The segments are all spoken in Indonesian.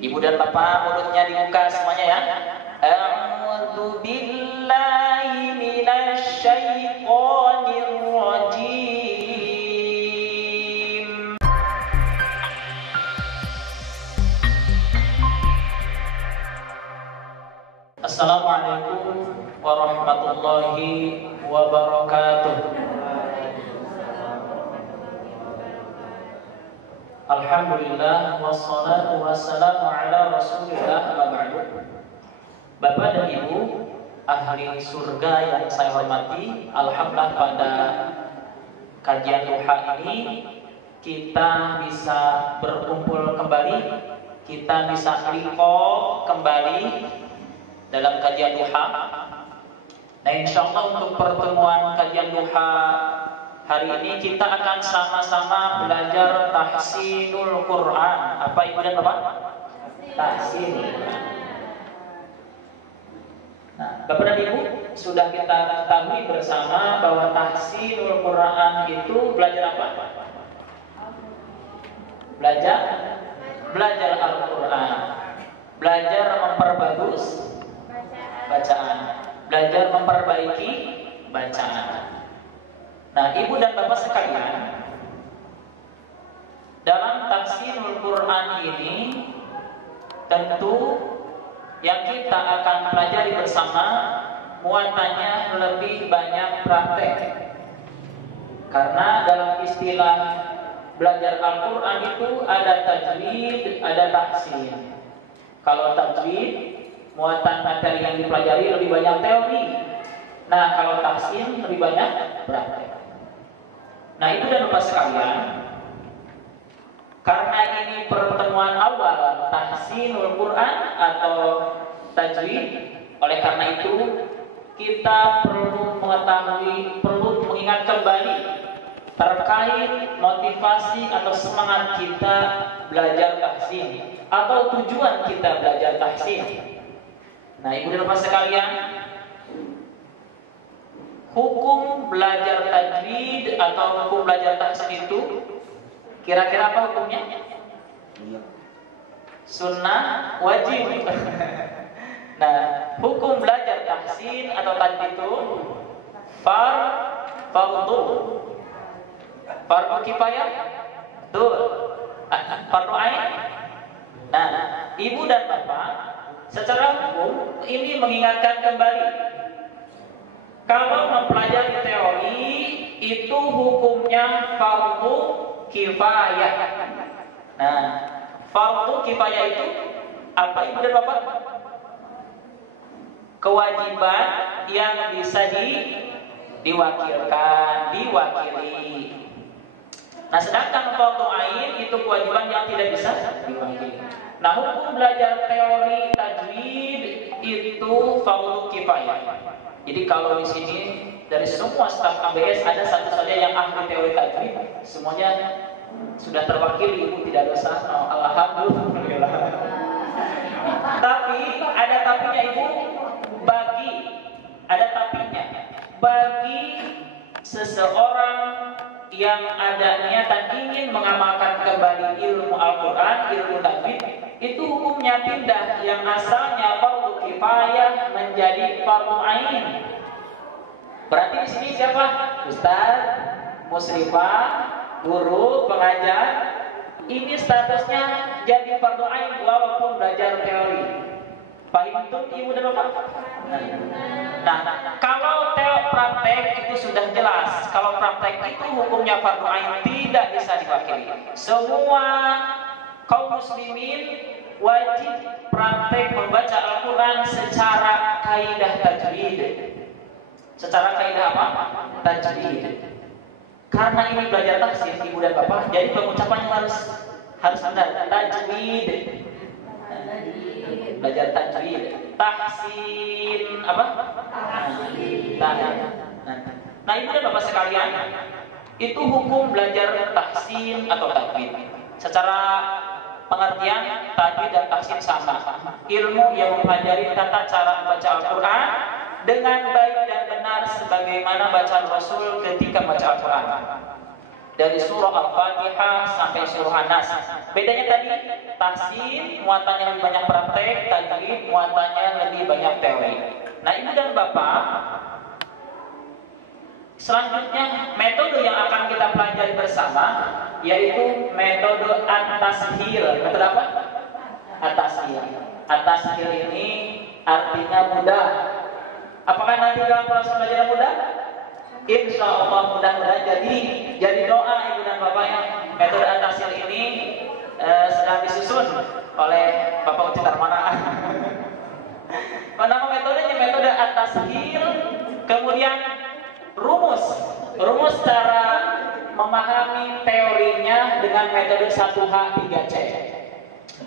Ibu dan bapak mulutnya dibuka semuanya ya. A'udzu billahi minasy syaithanir rajim. Assalamualaikum warahmatullahi wabarakatuh. Alhamdulillah wassalatu wassalamu ala Rasulillah amma ba'du. Bapak dan Ibu ahli surga yang saya hormati, alhamdulillah pada kajian duha ini kita bisa berkumpul kembali, kita bisa liqa kembali dalam kajian duha. Nah, insyaallah untuk pertemuan kajian duha hari ini kita akan sama-sama belajar tahsinul Quran. Apa Ibu dan Bapak? Tahsin. Nah, Bapak dan Ibu, sudah kita ketahui bersama bahwa tahsinul Quran itu belajar apa? Belajar Al-Quran. Belajar memperbagus bacaan. Belajar memperbaiki bacaan. Nah, Ibu dan Bapak sekalian, dalam tahsinul Quran ini tentu yang kita akan pelajari bersama muatannya lebih banyak praktek. Karena dalam istilah belajar Al-Quran itu ada tajwid, ada tahsin. Kalau tajwid, muatan materi yang dipelajari lebih banyak teori. Nah, kalau tahsin lebih banyak praktek. Nah, Ibu dan Bapak sekalian, karena ini pertemuan awal tahsinul Quran atau tajwid, oleh karena itu kita perlu mengetahui, perlu mengingat kembali terkait motivasi atau semangat kita belajar tahsin atau tujuan kita belajar tahsin. Nah, Ibu dan Bapak sekalian, hukum belajar tajwid atau hukum belajar tahsin itu kira-kira apa hukumnya? Sunnah, wajib. Nah, hukum belajar tahsin atau tajwid itu fardu kifayah, betul. Fardu ain. Nah, Ibu dan Bapak, secara hukum ini mengingatkan kembali, kalau mempelajari teori itu hukumnya fardu kifayah. Nah, fardu kifayah itu apa Ibu dan Bapak? Kewajiban yang bisa diwakili. Nah, sedangkan fardu ain itu kewajiban yang tidak bisa diwakili. Nah, hukum belajar teori tajwid itu fardu kifayah. Jadi kalau di sini dari semua staf ABS ada satu saja yang ahli teori tajwid, semuanya sudah terwakili, Ibu tidak dosa. Alhamdulillah. Tapi ada tapinya Ibu, bagi seseorang yang ada niatan ingin mengamalkan kembali ilmu Al-Quran, ilmu tajwid, itu hukumnya pindah yang asalnya fardu kifayah menjadi fardu ain. Berarti di sini siapa? Ustaz, musyrifah, guru, pengajar, ini statusnya jadi fardu ain walaupun belajar teori. Paham itu Ibu dan Bapak? Nah, kalau praktek itu sudah jelas. Kalau praktek itu hukumnya fardu ain, tidak bisa diwakili. Semua kaum muslimin wajib praktek membaca Al-Quran secara kaidah tajwid. Secara kaidah apa? Tajwid. Karena ini belajar tahsin Ibu dan Bapak, jadi pengucapannya harus benar. Tajwid. Belajar tajwid. Tahsin apa? Tahsin. Nah, Ibu dan Bapak sekalian, itu hukum belajar tahsin atau tajwid. Secara pengertian, tajwid dan tahsin sama. Ilmu yang mempelajari tata cara membaca Al-Quran dengan baik dan benar sebagaimana bacaan Rasul ketika baca Al-Quran. dari surah Al-Fatihah sampai surah An-Nas. Bedanya tadi tahsin muatannya lebih banyak praktek, tajwid muatannya lebih banyak teori. Nah, Ibu dan Bapak, selanjutnya metode yang akan kita pelajari bersama yaitu metode at-tashil. Metode apa? At-tashil. At-tashil ini artinya mudah. Apakah nanti dalam proses belajar mudah? Insya Allah mudah-mudahan jadi doa Ibu dan Bapak yang metode at-tashil ini sedang disusun oleh Bapak Uci Tarmana. Nama metodenya metode at-tashil. Kemudian rumus cara memahami teorinya dengan metode 1H3C.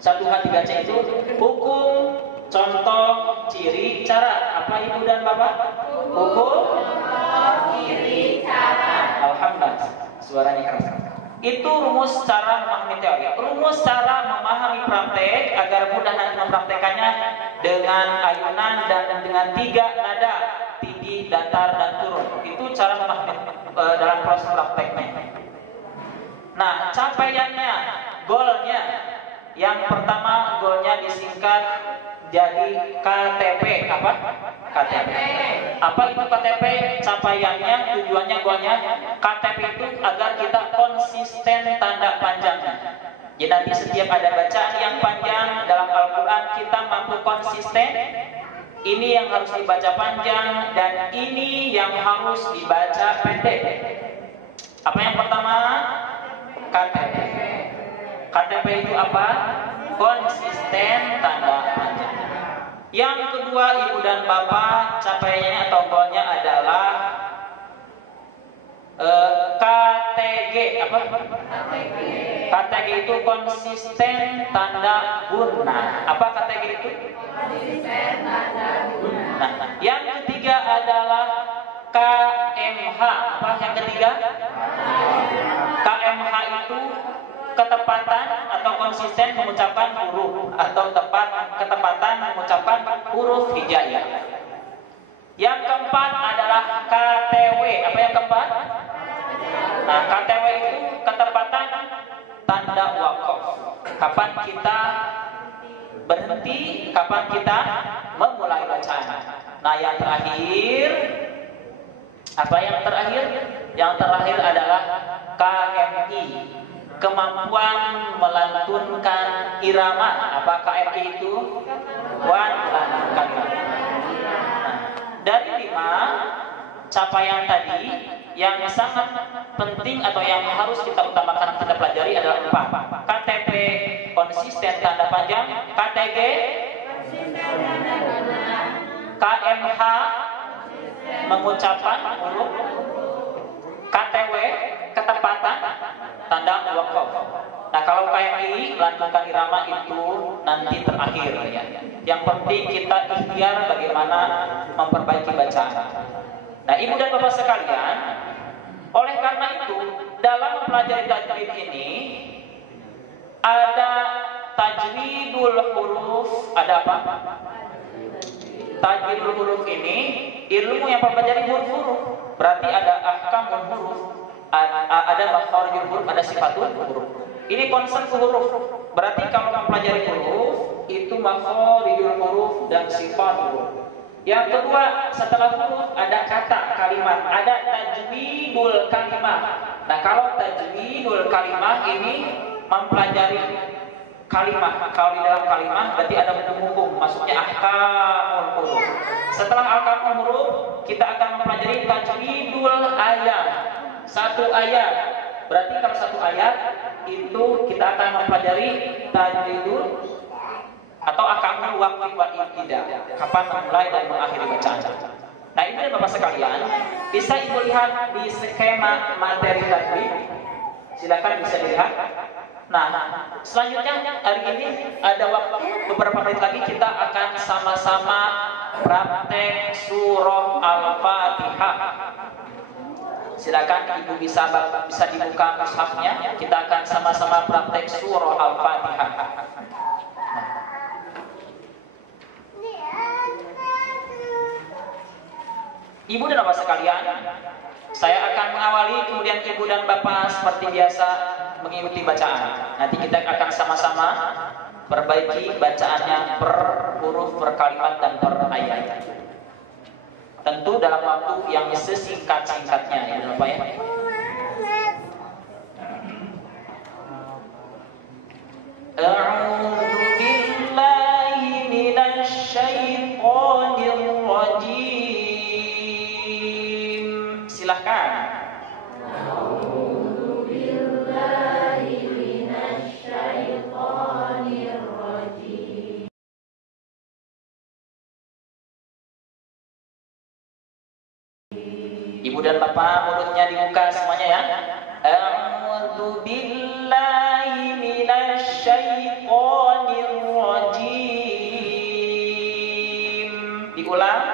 1H3C itu hukum, contoh, ciri, cara. Apa Ibu dan Bapak? Hukum, ciri, cara. Alhamdulillah, suaranya keras. Itu rumus cara memahami teori. Rumus cara memahami praktek agar mudah nanti mempraktekannya dengan ayunan dan dengan 3 nada, tinggi, datar, dan turun. Itu cara memahami dalam proses prakteknya. Nah, capaiannya, goalnya. Yang pertama, goalnya disingkat jadi KTP. Apa? KTP. Apa itu KTP? Capaiannya, tujuannya, goalnya. KTP itu agar kita konsisten tanda panjangnya. Jadi nanti setiap ada bacaan yang panjang dalam Al-Quran, kita mampu konsisten. Ini yang harus dibaca panjang dan ini yang harus dibaca pendek. Apa yang pertama? KTP. KTP itu apa? Konsisten tanda panjang. Yang kedua, Ibu dan Bapak, capaiannya atau goalnya adalah KTG. Apa? KTG itu konsisten tanda guna. Apa KTG itu? Konsisten tanda guna. Nah, yang ketiga adalah KMH. Apa yang ketiga? KMH itu ketepatan atau konsisten mengucapkan huruf atau ketepatan mengucapkan huruf hijaiyah. Yang keempat adalah KTW. Apa yang keempat? Nah, KTW itu ketepatan tanda wakaf. Kapan kita berhenti, kapan kita memulai bacaan. Nah, yang terakhir, apa yang terakhir? Yang terakhir adalah KMI, kemampuan melantunkan irama. Apa KMI itu? Melantunkan irama. Nah, dari 5 capaian tadi, yang sangat penting atau yang harus kita utamakan kita pelajari adalah 4. KTP konsisten tanda panjang, KTG KMH mengucapkan huruf, KTW ketepatan tanda wakaf. Nah, kalau KMI melantunkan irama itu nanti terakhir ya. Yang penting kita ikhtiar bagaimana memperbaiki bacaan. Nah, Ibu dan Bapak sekalian, oleh karena itu dalam mempelajari tajwid ini ada tajwidul huruf. Ada apa? Tajwidul huruf ini ilmu yang mempelajari huruf-huruf. Berarti ada ahkamul huruf, ada makharijul huruf, ada sifatul huruf. Ini konsep huruf. Berarti kalau mempelajari huruf itu makharijul huruf dan sifat huruf. Yang kedua, setelah huruf ada kata, kalimat, ada tajwidul kalimah. Nah, kalau tajwidul kalimah ini mempelajari kalimah. Kalau di dalam kalimah berarti ada hukum-hukum, maksudnya ahkamul huruf. Setelah ahkamul huruf, kita akan mempelajari tajwidul ayat. Satu ayat. Berarti kalau satu ayat itu kita akan mempelajari tajwidul atau ahkamul waqfi wal ibtida. Kapan memulai dan mengakhiri bacaan. Nah, ini Bapak sekalian, bisa Ibu lihat di skema materi tajwid. Silakan bisa dilihat. Nah, selanjutnya hari ini ada waktu beberapa menit lagi kita akan sama-sama praktek surah Al-Fatihah. Silakan Ibu bisa dibuka mushafnya. Kita akan sama-sama praktek surah Al-Fatihah. Ibu dan Bapak sekalian, Saya akan mengawali, kemudian ibu dan bapak seperti biasa mengikuti bacaan. Nanti kita akan sama-sama perbaiki bacaannya per huruf, per kalimat, dan per ayat. Tentu dalam waktu yang sesingkat-singkatnya, ya Bapak ya. A'udzu billahi minasy syaithanir rajim. Silahkan. A'udzu billahi minasy syaithanir rajim. Ibu dan bapak mulutnya dibuka semuanya ya. A'udzu billahi minasy syaithanir rajim. Diulang.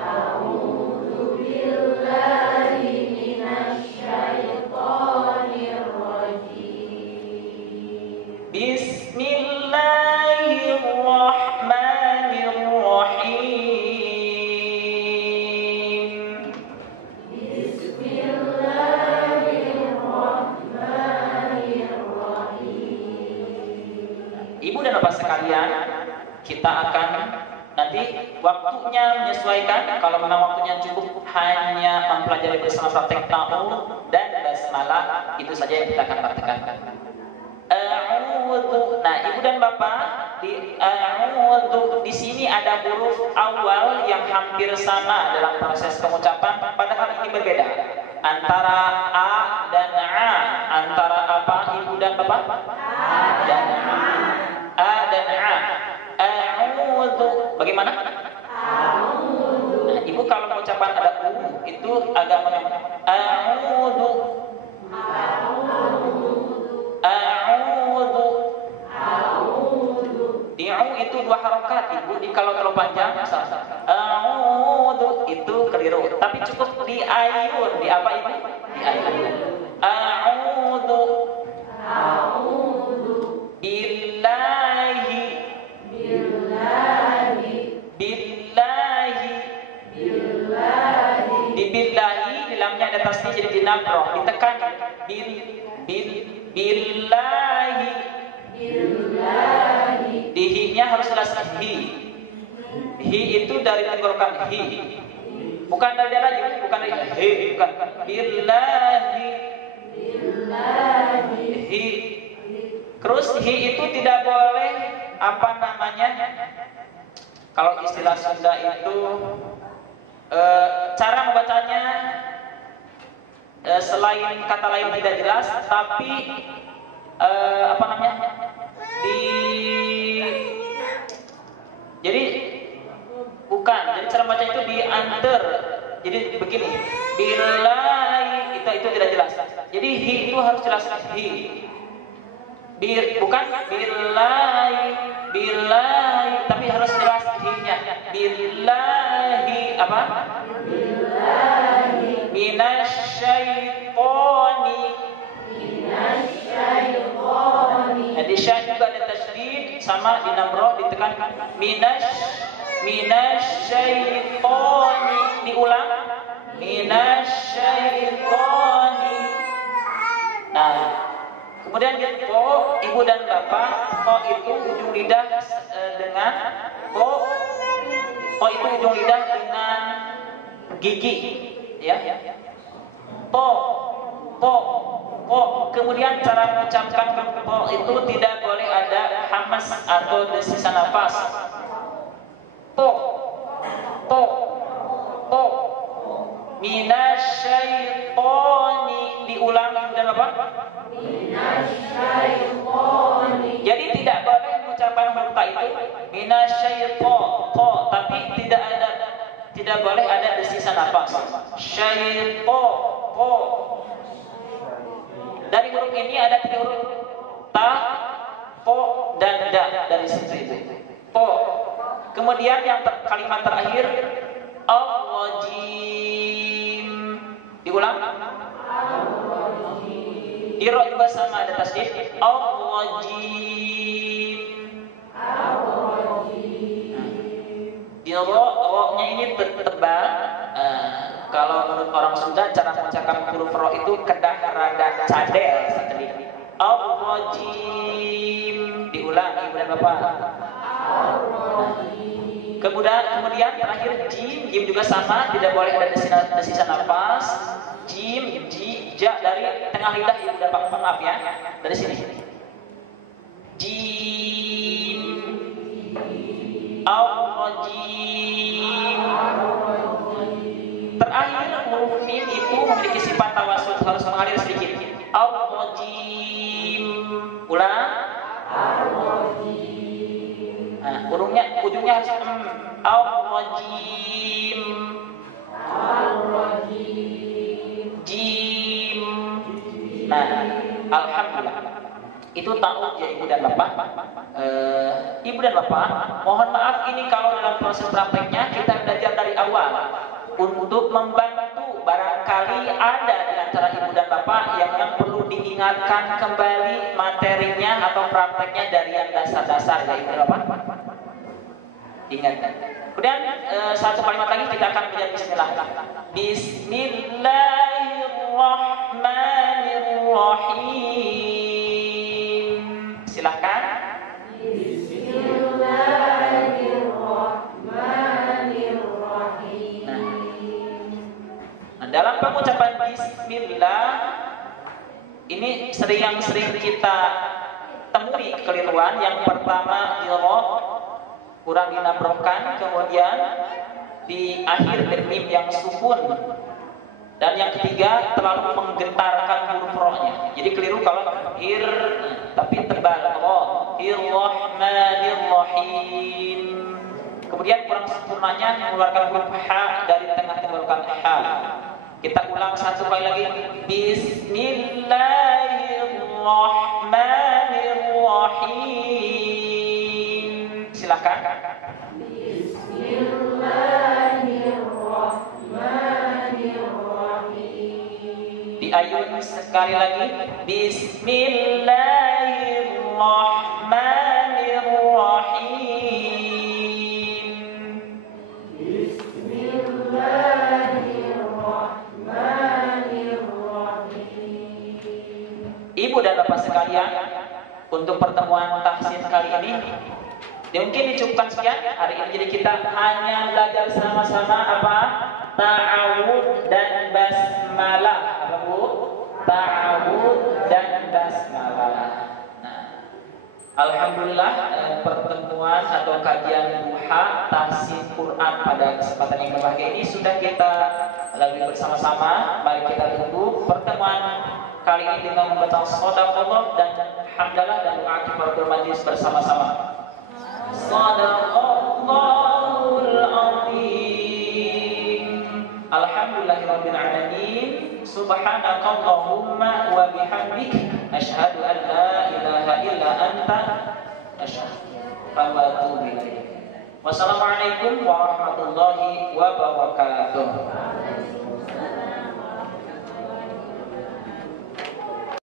A'udzu billahi minasy syaithanir rajim. Bismillahirrahmanirrahim. Ibu dan bapak sekalian, kita akan nanti waktunya menyesuaikan. Kalau memang waktunya cukup hanya mempelajari bersama praktek ta'awudz dan basmalah, itu saja yang kita akan praktekkan. A'udzu. Nah, ibu dan bapak, di a'udzu di sini ada huruf awal yang hampir sama dalam proses pengucapan, padahal ini berbeda antara a dan a. Antara apa ibu dan bapak? A dan a. A dan a. A'udzu. Bagaimana? A'udzu. Nah, ibu kalau mengucapkan ada u itu agak mengambil. A'udzu. A'udzu. A'udzu. Di u itu 2 harokat ibu. Kalau terlalu panjang a'udzu itu keliru. Tapi cukup di ayun. Di apa ibu? Di ayun. A'udzu. A'udzu. Billahi. Billahi. Billahi. Billahi. Di billahi di lamnya ada tasdid jadi dinabroh, ditekan. Billahi. Billahi. Di hi-nya harus jelas hi. Hi itu dari tenggorokan hi. Bukan dari darah, bukan dari hi, bukan. Billahi. Billahi. Hi. Terus hi itu tidak boleh apa namanya? Kalau istilah Sunda itu cara membacanya selain kata lain tidak jelas, tapi apa namanya? Jadi bukan. Jadi cara baca itu diantar. Jadi begini. Billahi itu tidak jelas. Jadi hi itu harus jelas hi. Bukan billahi, billahi, tapi harus jelas hi-nya. Billahi apa? Billahi minasyaitoni. Minasyaitoni. Nah, di sya juga ada tasydid sama di namroh ditekan minasyaitoni. Diulang. Minasyaitoni. Nah, kemudian po, ibu dan bapak, po itu ujung lidah dengan po itu ujung lidah dengan gigi, ya. Po. Kemudian cara mengucapkan po itu tidak boleh ada hamas atau desisan nafas. Po. Minasyaitoni. Diulang ibu dan bapak. Jadi tidak boleh mengucapkan huruf ta itu minasyaiton, tapi tidak boleh ada desisan nafas. Syaiton. Dari huruf ini ada 3 huruf ta, po, dan da dari situ itu. Po. Kemudian yang kalimat terakhir al-rajim. Diulang. Di ro juga sama ada tasdid. Ar-rajim. Di ro-nya ini tebal. Kalau menurut orang Sunda cara mengucapkan huruf ro itu kedah rada cadel sekali. Ar-Rajim. Diulang Ibu dan Bapak. Kemudian terakhir jim juga sama, tidak boleh ada desisa nafas. Jim, ja dari tengah lidah Ibu dan Bapak, maaf ya. Dari sini. Jim. Ar-Rajim. Terakhir huruf mim itu memiliki sifat tawassul, harus mengalir sedikit. Ar-Rajim. Ulang. Ar-Rajim. Nah, ujungnya harus Ar-Rajim. Ar-Rajim. Jim. Nah, alhamdulillah. Itu ta'awud ya Ibu dan Bapak. Ibu dan Bapak, mohon maaf ini kalau dalam proses prakteknya kita belajar dari awal untuk membantu, barangkali ada di antara Ibu dan Bapak yang perlu diingatkan kembali materinya atau prakteknya dari yang dasar-dasar ya Ibu dan Bapak. Ingat. Kemudian satu kalimat lagi kita akan belajar bismillah. Bismillahirrahmanirrahim. Silakan. Bismillahirrahmanirrahim. Nah, dalam pengucapan bismillah ini sering kita temui kekeliruan. Yang pertama iroh kurang dinabrokan, kemudian di akhir mim yang sukun, dan yang ketiga terlalu menggetarkan huruf rohnya. Jadi keliru kalau tapi tebal roh, irrahmanirrahim. Kemudian kurang sempurnanya mengeluarkan huruf ha dari tengah tenggorokan ha. Kita ulang satu kali lagi. Bismillahirrahmanirrahim. Silakan. Bismillahirrahmanirrahim. Diayun sekali lagi. Bismillahirrahmanirrahim. Bismillahirrahmanirrahim. Ibu dan Bapak sekalian, untuk pertemuan tahsin kali ini mungkin dicukupkan sekian hari ini. Jadi kita hanya belajar sama-sama apa? Ta'awud dan basmalah. Apa Bu? Ta'awud dan basmalah. Nah, alhamdulillah pertemuan atau kajian duha tahsin Quran pada kesempatan yang berbahagia ini sudah kita lalui bersama-sama. Mari kita tunggu pertemuan kali ini dengan membaca shadaqallah dan hamdalah dan doa kifaratul majlis bersama-sama. Shadaqallahul azim. Alhamdulillahirabbil alamin. Subhanakallahumma wa bihamdik asyhadu an la ilaha illa anta asyhadu wa atubu ilaik. Wassalamualaikum warahmatullahi wabarakatuh.